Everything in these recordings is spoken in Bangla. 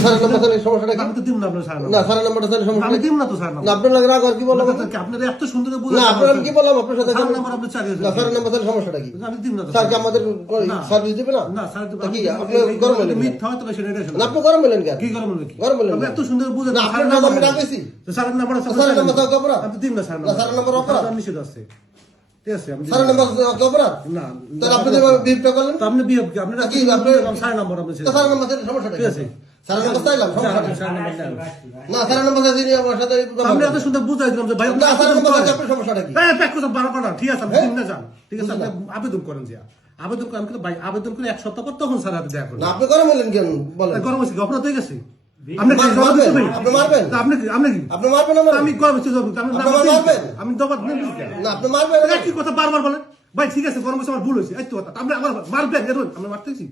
স্যারের নাম্বার তাহলে সমস্যাটা কি? আমি তো দিব না আপনার স্যার না স্যারের নাম্বারটা তাহলে সমস্যা আমি? দিব না তো স্যার না আপনার লাগে রাগ আর কি বললাম? আপনার এত সুন্দর করে না আপনার আমি কি বললাম আপনার সাথে? স্যার নাম্বার আপনি চালিয়ে না স্যারের নাম্বার তাহলে সমস্যাটা কি? আমি দিব না স্যার কি আমাদের সার্ভিস দিবে না? না স্যার কি আপনি গরম হলেন মিথ্যা হয়তো সেটা এটা না আপনি গরম হলেন কেন? কি গরম হলো গরম হলেন আপনি এত সুন্দর বুঝে না, আপনার নাম আমি ডাকেছি। স্যারের নাম্বার স্যারের নাম্বার তো অপরাধ। আমি দিব না স্যার না, স্যারের নাম্বার অপরাধ। নিষেধ আছে। ঠিক আছে আমি দিব স্যারের না। নাম্বার অপরাধ? না তাহলে আপনি বিহেভটা করলেন? আপনি বিয়ে আপনি কি, আপনি- স্যার নাম্বার আপনি তা নাম্বার সমস্যাটা কি ঠিক আছে। নাম্বার চাইলাম কি? না স্যারের নাম্বার চাইছি আমার সাথে আপনি এত সুন্দর বুঝাই দিলাম যে ভাই না স্যারের আবেদন করেন। চাইছি আপনার সমস্যাটা কি? এই, প্যাক করে বারো করা ঠিক আছে আপনি হ্যাঁ? দিন না যান। ঠিক আছে আবেদন করেন যে আবেদন করেন কিন্তু ভাই আবেদন করে এক সপ্তাহ পর তখন হাতে দেখা আপনি গরম হলেন কেন? বলেন। গরম হয়েছে কি? অপরাধ হয়ে গেছে? আপনি কি মার- জবাব দিতে মারবেন? আপনি আপনি আপনি মারবেন আমি গরম আমি আমার? আমি? না আপনি মারবেন কি কথা বারবার বলেন। ভাই ঠিক আছে গরম হয়েছে আমার ভুল হয়েছে। এই তো কথা আপনি আমার মারবেন এরকম আমি মারতেছি।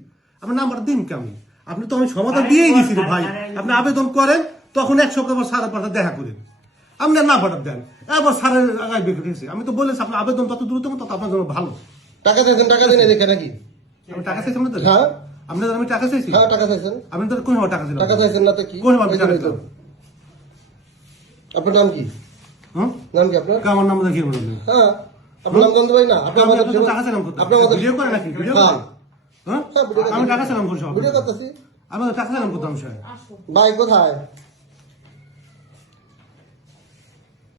আমার নাম্বার দিন কেমন আপনি তো আমি সমাধান দিয়েই দিয়েছি রে ভাই। আপনি আবেদন করেন তখন এক সপ্তাহ পর সারা পাঠা দেখা করেন। আপনি না পাঠাব দেন। এবার সারের আগায় বের করেছি আমি তো বলেছি আপনার আবেদন তত দ্রুত তত আপনার জন্য ভালো। টাকা চাইছেন টাকা দিনে দেখে নাকি আমি টাকা চাইছি আপনাদের? হ্যাঁ। আপনাদের আমি টাকা চাইছি? হ্যাঁ টাকা চাইছেন। আপনি তো কোন সময় টাকা দিলাম টাকা চাইছেন না তো কি? কোন এই টাকা আপনার নাম কি? হুম? নাম কি আপনার? আমার নাম দেখি বলুন হ্যাঁ। আপনার নাম জানতে পারি না? আপনার টাকা চাইলাম করতে আপনি ভিডিও করে নাকি? ভিডিও আমি টাকা সালাম করছি আমি টাকা সালাম করতাম স্যার ভাই কোথায়?